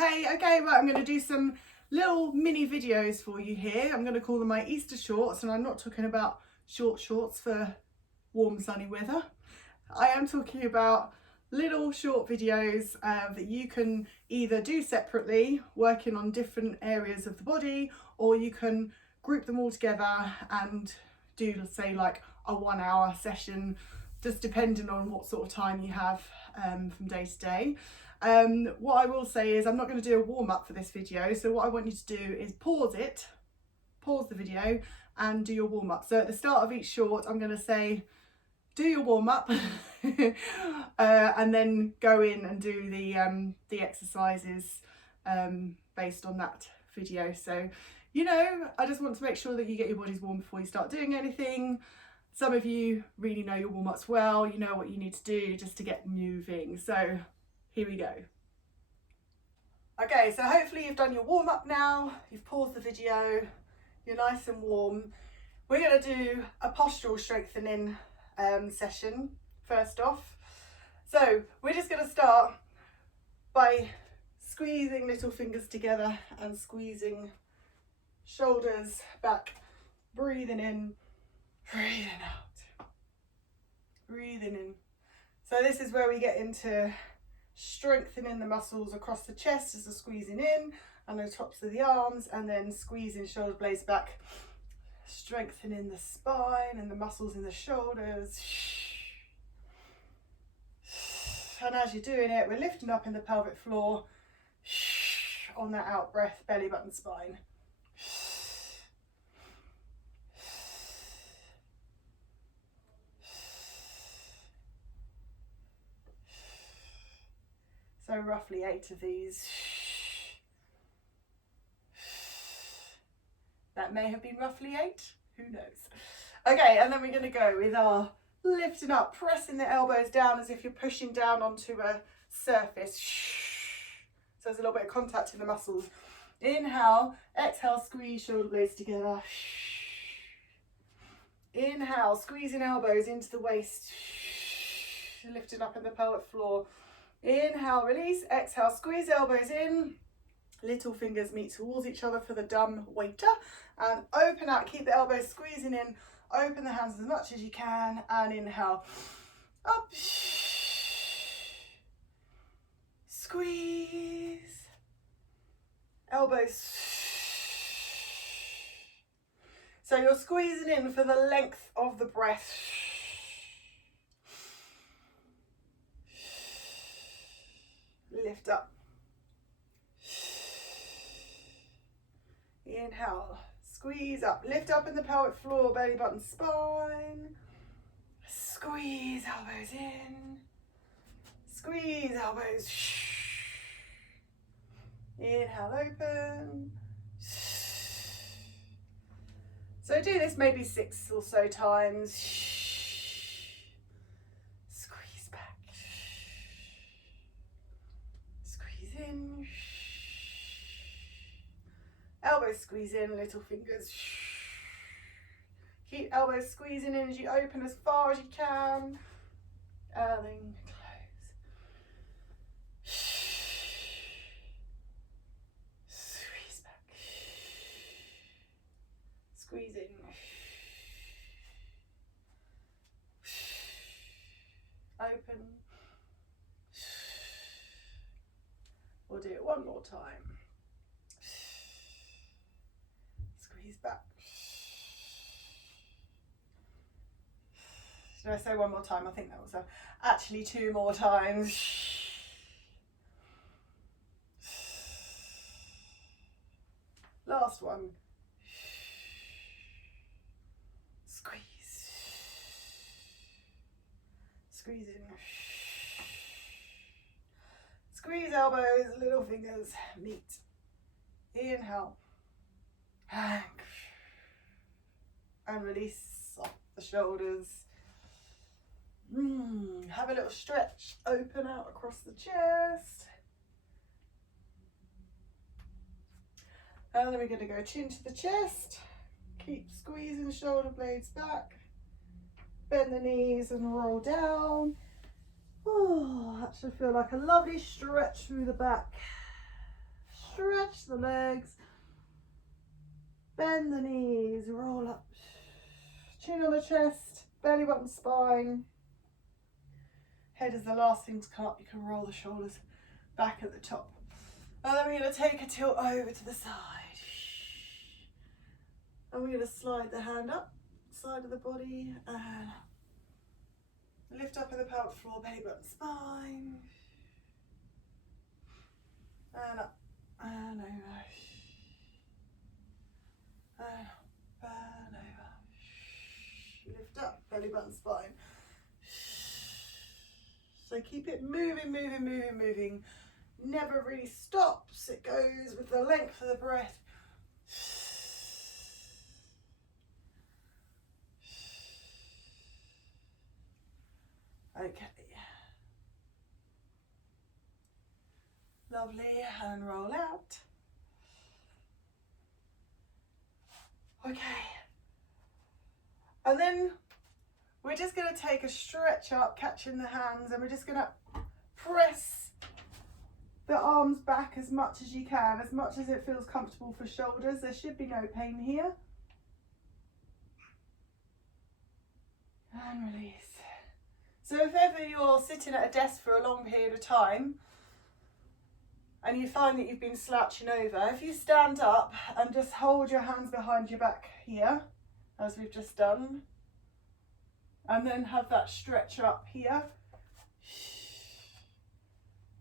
Hey, okay, right, I'm going to do some little mini videos for you here. I'm going to call them my Easter shorts, and I'm not talking about short shorts for warm sunny weather. I am talking about little short videos that you can either do separately, working on different areas of the body, or you can group them all together and do, let's say, like a 1 hour session, just depending on what sort of time you have from day to day. What I will say is I'm not going to do a warm up for this video, so what I want you to do is pause the video and do your warm up. So at the start of each short I'm going to say do your warm up and then go in and do the exercises based on that video. So I just want to make sure that you get your bodies warm before you start doing anything. Some of you really know your warm ups well, you know what you need to do just to get moving. So here we go. Okay, so hopefully you've done your warm up now, you've paused the video, you're nice and warm. We're going to do a postural strengthening session first off. So we're just going to start by squeezing little fingers together and squeezing shoulders back, breathing in, breathing out, breathing in. So this is where we get into strengthening the muscles across the chest as the squeezing in and the tops of the arms, and then squeezing shoulder blades back, strengthening the spine and the muscles in the shoulders. And as you're doing it, we're lifting up in the pelvic floor on that out breath, belly button, spine. So roughly 8 of these. That may have been roughly 8, who knows. Okay, and then we're going to go with our lifting up, pressing the elbows down as if you're pushing down onto a surface. So there's a little bit of contact in the muscles. Inhale, exhale, squeeze shoulder blades together. Inhale, squeezing elbows into the waist, lifting up in the pelvic floor. Inhale, release, exhale, squeeze elbows in, little fingers meet towards each other for the dumb waiter, and open out, keep the elbows squeezing in, open the hands as much as you can, and inhale, up, squeeze, elbows. So you're squeezing in for the length of the breath. Lift up. Inhale, squeeze up, lift up in the pelvic floor, belly button, spine. Squeeze elbows in, squeeze elbows. Inhale, open. So do this maybe 6 or so times. Squeeze back. Squeeze in. Elbows squeeze in, little fingers. Keep elbows squeezing in as you open as far as you can. And then close. Squeeze back. Squeeze in. Open. We'll do it one more time. Squeeze back. Should I say one more time? I think that was actually 2 more times. Last one. Squeeze. Squeeze in. Squeeze elbows, little fingers meet. Inhale. And release off the shoulders. Have a little stretch, open out across the chest. And then we're going to go chin to the chest. Keep squeezing the shoulder blades back. Bend the knees and roll down. Oh, that should feel like a lovely stretch through the back. stretch the legs, bend the knees, roll up, chin on the chest, belly button spine. Head is the last thing to come up. You can roll the shoulders back at the top. And then we're going to take a tilt over to the side. And we're going to slide the hand up, side of the body, and lift up in the pelvic floor, belly button spine. And up, and over. And up, and over. Lift up, belly button spine. So keep it moving, moving, moving, moving. Never really stops. It goes with the length of the breath. Okay. Lovely, and roll out. Okay. And then we're just going to take a stretch up, catching the hands, and we're just going to press the arms back as much as you can, as much as it feels comfortable for shoulders. There should be no pain here. And release. So if ever you're sitting at a desk for a long period of time and you find that you've been slouching over, if you stand up and just hold your hands behind your back here, as we've just done, and then have that stretch up here,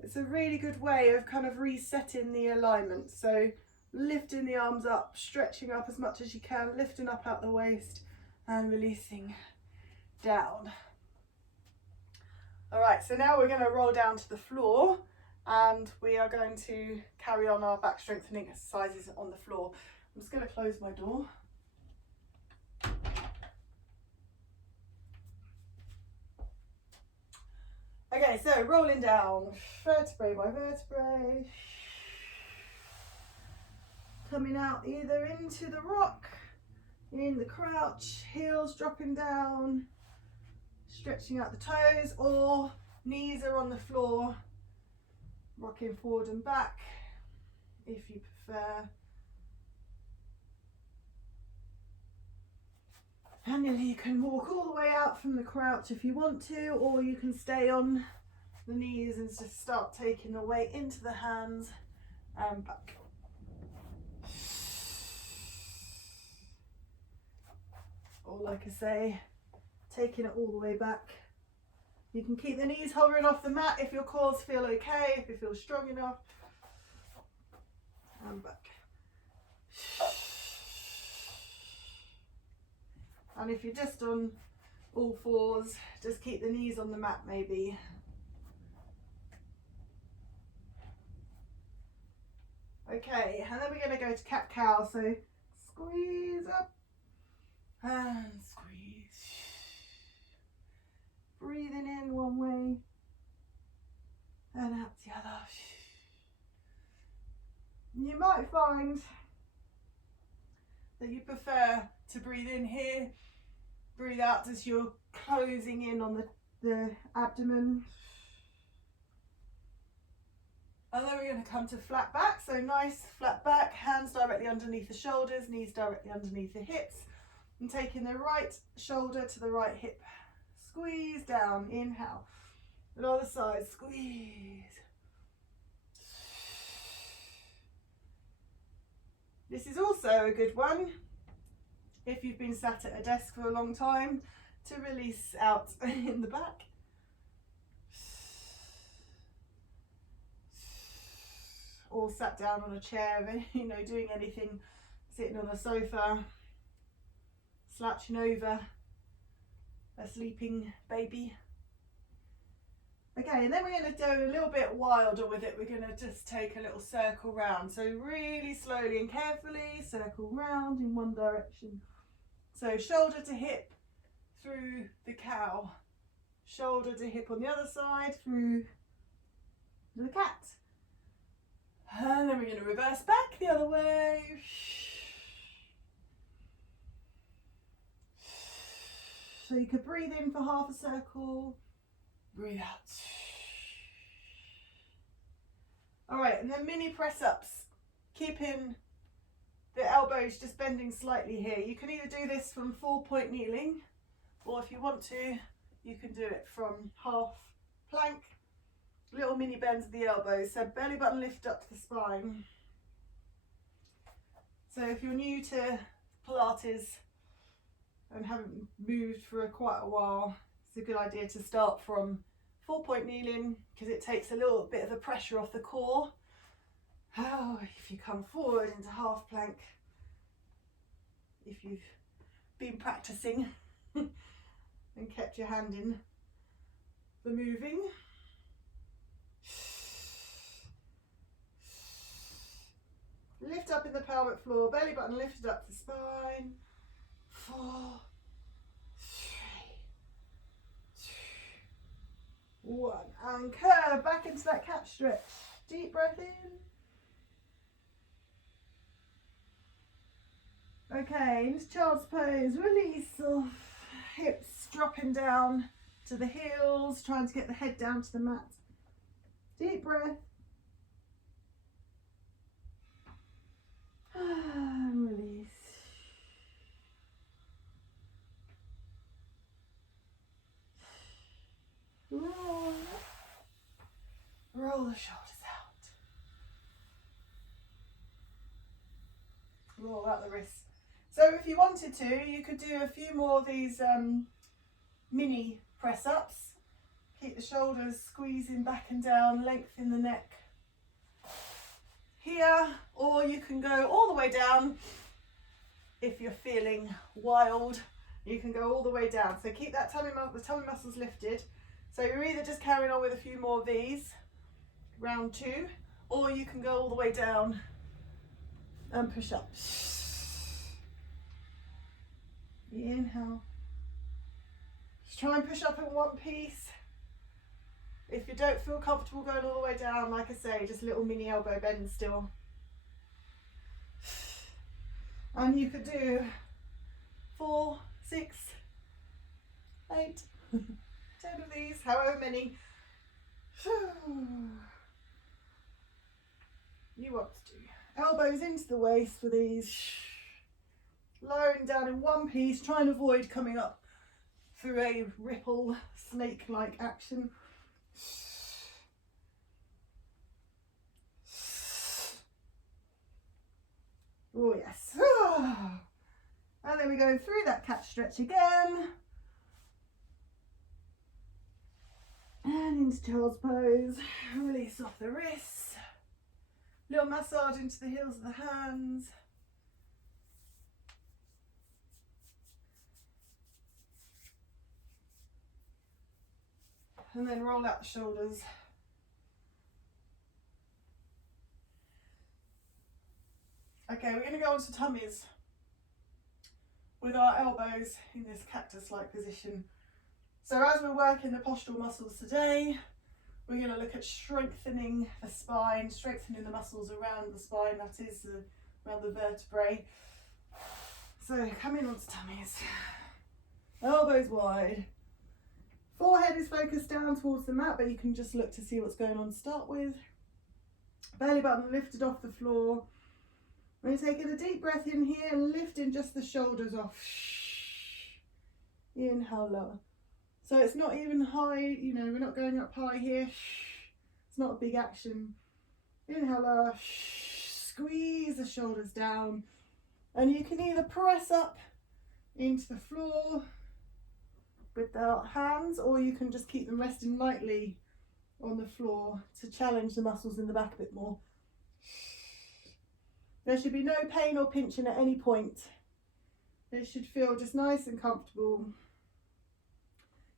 it's a really good way of kind of resetting the alignment. So lifting the arms up, stretching up as much as you can, lifting up out the waist and releasing down. All right, so now we're going to roll down to the floor and we are going to carry on our back strengthening exercises on the floor. I'm just going to close my door. Okay, so rolling down, vertebrae by vertebrae. Coming out either into the rock, in the crouch, heels dropping down, stretching out the toes, or knees are on the floor, rocking forward and back if you prefer. And then you can walk all the way out from the crouch if you want to, or you can stay on the knees and just start taking the weight into the hands and back. Or like I say, taking it all the way back. You can keep the knees hovering off the mat if your quads feel okay, if you feel strong enough. And back. And if you're just on all fours, just keep the knees on the mat maybe. Okay, and then we're going to go to cat-cow. So squeeze up and squeeze. Breathing in one way and out the other. You might find that you prefer to breathe in here, breathe out as you're closing in on the abdomen. And then we're going to come to flat back. So nice flat back, hands directly underneath the shoulders, knees directly underneath the hips, and taking the right shoulder to the right hip. Squeeze down, inhale. The other side, squeeze. This is also a good one if you've been sat at a desk for a long time to release out in the back. Or sat down on a chair, doing anything, sitting on a sofa, slouching over a sleeping baby. Okay, and then we're going to do a little bit wilder with it. We're going to just take a little circle round. So really slowly and carefully circle round in one direction. So shoulder to hip through the cow. Shoulder to hip on the other side through the cat. And then we're going to reverse back the other way. So you could breathe in for half a circle, breathe out. All right, and then mini press ups. keeping the elbows just bending slightly here. You can either do this from 4-point kneeling, or if you want to, you can do it from half plank, little mini bends of the elbows. So belly button lift up to the spine. So if you're new to Pilates and haven't moved for quite a while, it's a good idea to start from 4-point kneeling, because it takes a little bit of the pressure off the core. Oh, if you come forward into half plank, if you've been practicing and kept your hand in the moving. Lift up in the pelvic floor, belly button lifted up the spine. 4, 3, 2, 1. And curve back into that cat stretch. Deep breath in. Okay, into child's pose. Release off. Hips dropping down to the heels, trying to get the head down to the mat. Deep breath. And release. Roll the shoulders out. Roll out the wrists. So if you wanted to, you could do a few more of these mini press ups. Keep the shoulders squeezing back and down, lengthen the neck here, or you can go all the way down. If you're feeling wild, you can go all the way down. So keep that the tummy muscles lifted. So you're either just carrying on with a few more of these, round 2, or you can go all the way down and push up. Inhale. Just try and push up in one piece. If you don't feel comfortable going all the way down, like I say, just a little mini elbow bend still. And you could do 4, 6, 8, 10 of these, however many you want to do. Elbows into the waist for these. Lowering down in one piece, try and avoid coming up through a ripple snake-like action. Oh yes. And then we go through that cat stretch again. And into child's pose. Release off the wrists. Little massage into the heels of the hands. And then roll out the shoulders. Okay, we're going to go on to tummies with our elbows in this cactus-like position. So as we're working the postural muscles today, we're going to look at strengthening the spine, strengthening the muscles around the spine, that is around the vertebrae. So coming on to tummies. Elbows wide. Forehead is focused down towards the mat, but you can just look to see what's going on to start with. Belly button lifted off the floor. We're taking a deep breath in here and lifting just the shoulders off. Inhale, lower. So it's not even high, you know, we're not going up high here. It's not a big action. Inhale, lower. Squeeze the shoulders down. And you can either press up into the floor with the hands, or you can just keep them resting lightly on the floor to challenge the muscles in the back a bit more. There should be no pain or pinching at any point. It should feel just nice and comfortable.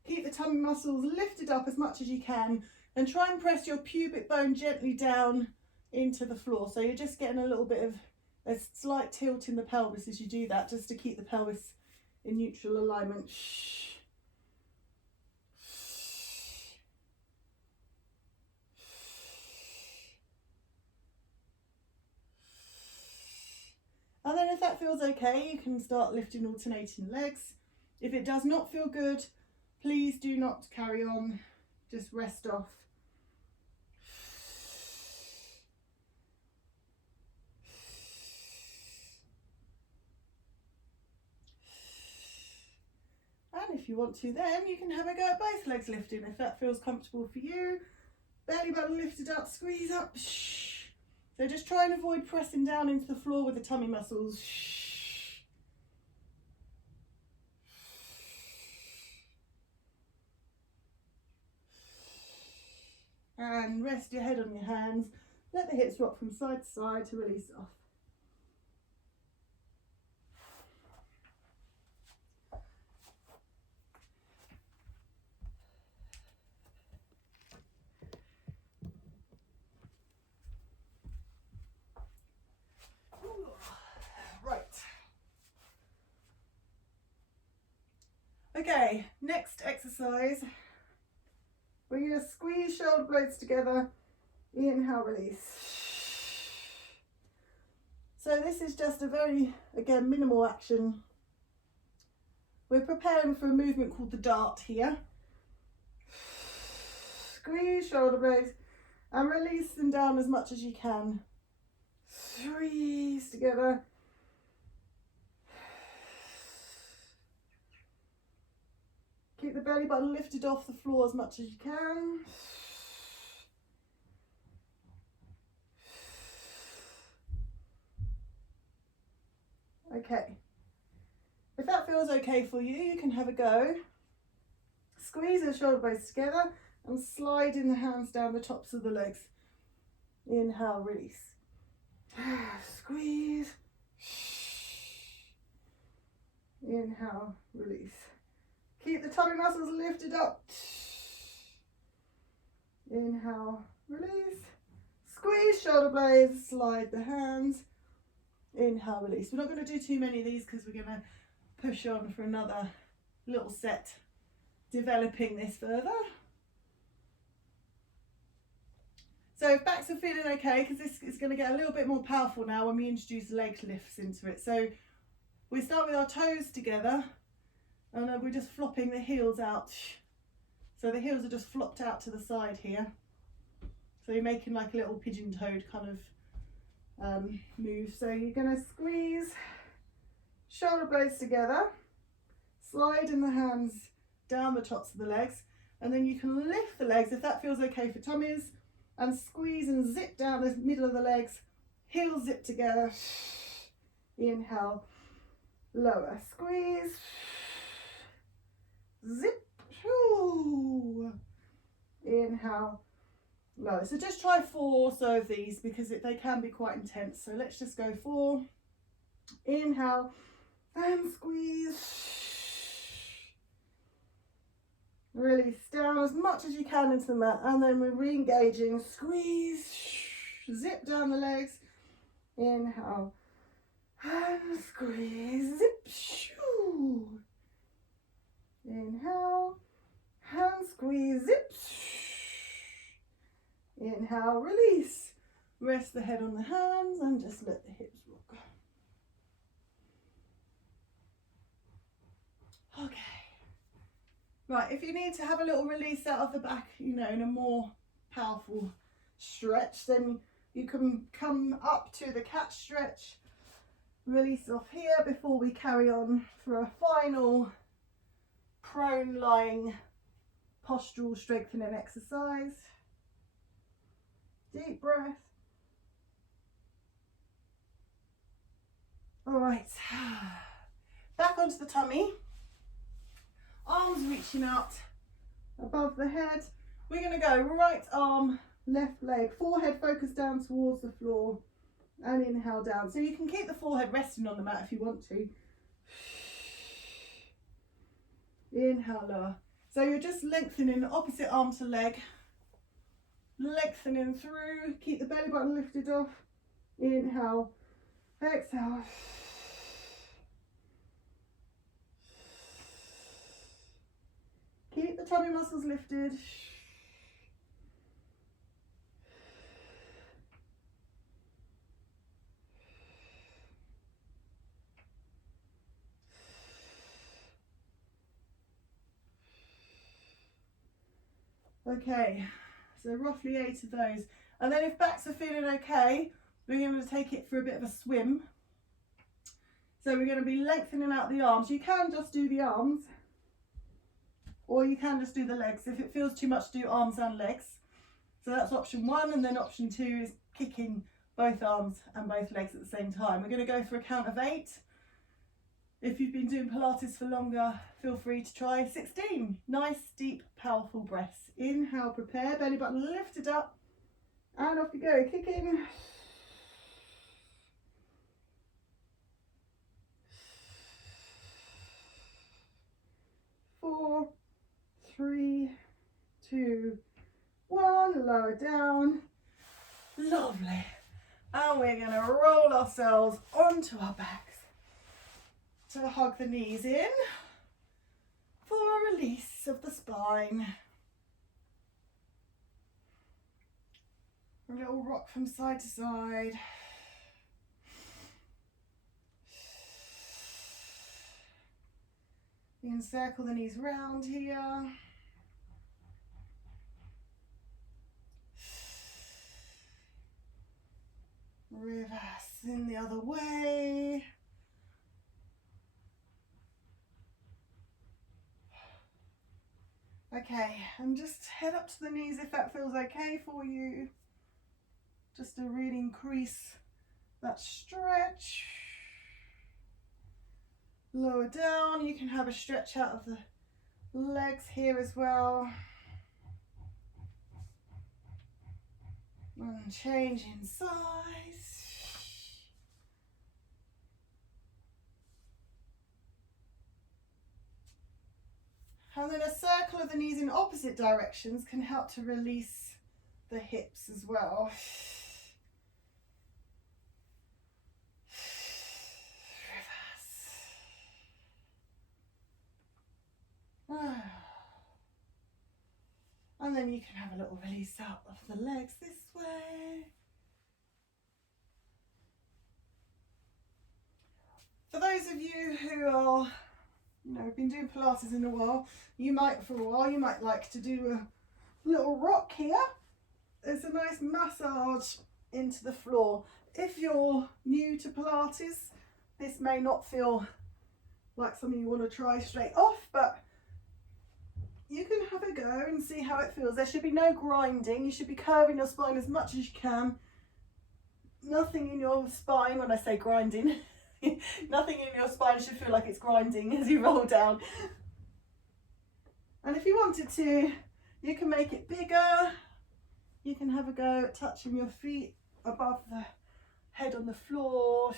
Keep the tummy muscles lifted up as much as you can, and try and press your pubic bone gently down into the floor. So you're just getting a little bit of a slight tilt in the pelvis as you do that, just to keep the pelvis in neutral alignment. And then if that feels okay, you can start lifting alternating legs. If it does not feel good, please do not carry on, just rest off. you want to, then you can have a go at both legs lifting if that feels comfortable for you. Belly button lifted up, squeeze up. So just try and avoid pressing down into the floor with the tummy muscles. And rest your head on your hands. Let the hips rock from side to side to release off. Right. Okay, next exercise. We're going to squeeze shoulder blades together. Inhale, release. So this is just a very, again, minimal action. We're preparing for a movement called the dart here. Squeeze shoulder blades and release them down as much as you can. Squeeze together. Keep the belly button lifted off the floor as much as you can. Okay. If that feels okay for you, you can have a go. Squeeze the shoulder blades together and slide in the hands down the tops of the legs. Inhale, release. Squeeze. Inhale, release. Keep the tummy muscles lifted up. Inhale, release. Squeeze shoulder blades, slide the hands. Inhale, release. We're not going to do too many of these because we're going to push on for another little set, developing this further. So if backs are feeling okay, because this is going to get a little bit more powerful now when we introduce leg lifts into it. So we start with our toes together and then we're just flopping the heels out. So the heels are just flopped out to the side here. So you're making like a little pigeon-toed kind of move. So you're going to squeeze shoulder blades together, slide in the hands down the tops of the legs, and then you can lift the legs if that feels okay for tummies, and squeeze and zip down the middle of the legs, heels zip together. Inhale, lower, squeeze, zip, inhale, lower. So just try 4 or so of these because they can be quite intense. So let's just go 4. Inhale and squeeze. Release down as much as you can into the mat, and then we're re-engaging. Squeeze, zip down the legs. Inhale and squeeze, zip, shoo. Inhale and squeeze, zip. Inhale, release. Rest the head on the hands and just let the hips rock. Okay. Right, if you need to have a little release out of the back, you know, in a more powerful stretch, then you can come up to the cat stretch, release off here before we carry on for a final prone lying postural strengthening exercise. Deep breath. All right, back onto the tummy. Arms reaching out above the head. We're going to go right arm, left leg, forehead focused down towards the floor, and inhale down. So you can keep the forehead resting on the mat if you want to. Inhale, lower. So you're just lengthening opposite arm to leg, lengthening through. Keep the belly button lifted off. Inhale, exhale. Keep the tummy muscles lifted. Okay, so roughly 8 of those. And then if backs are feeling okay, we're going to take it for a bit of a swim. So we're going to be lengthening out the arms. You can just do the arms. or you can just do the legs if it feels too much to do arms and legs. So that's option 1, and then option 2 is kicking both arms and both legs at the same time. We're going to go for a count of 8. If you've been doing Pilates for longer, feel free to try 16. Nice, deep, powerful breaths. Inhale, prepare, belly button lifted up, and off you go, kicking. 4, 3, 2, 1, lower down. Lovely. And we're going to roll ourselves onto our backs to hug the knees in for a release of the spine. A little rock from side to side. You can circle the knees round here. Reverse in the other way. Okay, and just head up to the knees if that feels okay for you. Just to really increase that stretch. Lower down, you can have a stretch out of the legs here as well. And change in size. And then a circle of the knees in opposite directions can help to release the hips as well. Reverse. And then you can have a little release out of the legs this way. For those of you who are, been doing Pilates in a while, you might like to do a little rock here. It's a nice massage into the floor. If you're new to Pilates, this may not feel like something you want to try straight off, but you can have a go and see how it feels. There should be no grinding. You should be curving your spine as much as you can. Nothing in your spine, when I say grinding, nothing in your spine should feel like it's grinding as you roll down. And if you wanted to, you can make it bigger. You can have a go at touching your feet above the head on the floor.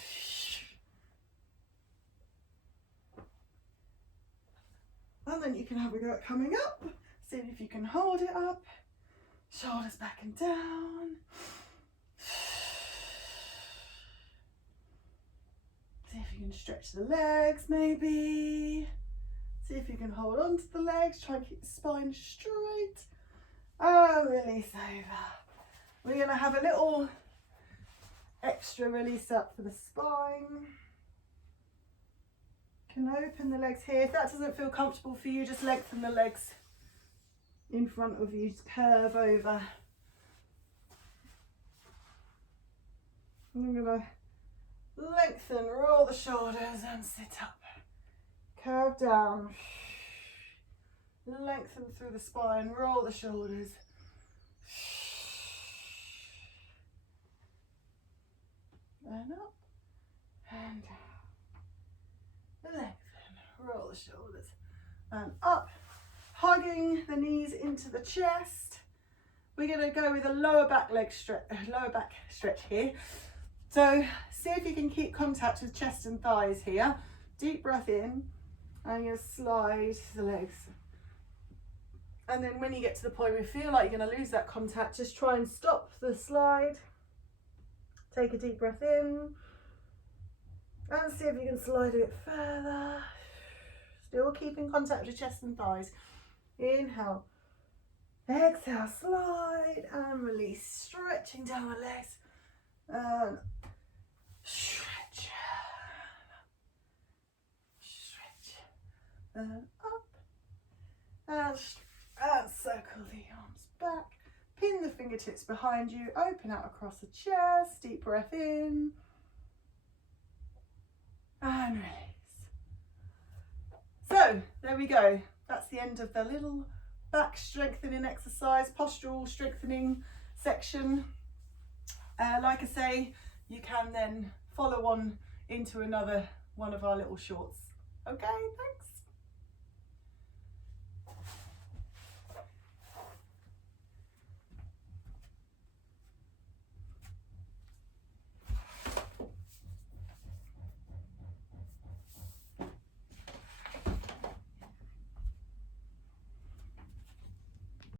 And then you can have a go at coming up. See if you can hold it up. Shoulders back and down. See if you can stretch the legs maybe. See if you can hold on to the legs. Try and keep the spine straight. And release over. We're going to have a little extra release up for the spine. Can open the legs here. If that doesn't feel comfortable for you, just lengthen the legs in front of you. Just curve over. I'm going to lengthen, roll the shoulders and sit up. Curve down. Lengthen through the spine, roll the shoulders. And up and down. Lengthen, roll the shoulders and up, hugging the knees into the chest. We're going to go with a lower back stretch here. So see if you can keep contact with chest and thighs here. Deep breath in, and you slide the legs. And then when you get to the point where you feel like you're going to lose that contact, just try and stop the slide. Take a deep breath in. And see if you can slide a bit further. Still keeping contact with chest and thighs. Inhale. Exhale, slide and release. Stretching down the legs. And stretch. Stretch. And up. And circle the arms back. Pin the fingertips behind you. Open out across the chest. Deep breath in. And release. So there we go. that's the end of the little back strengthening exercise, postural strengthening section. Like I say, you can then follow on into another one of our little shorts. Okay, thanks.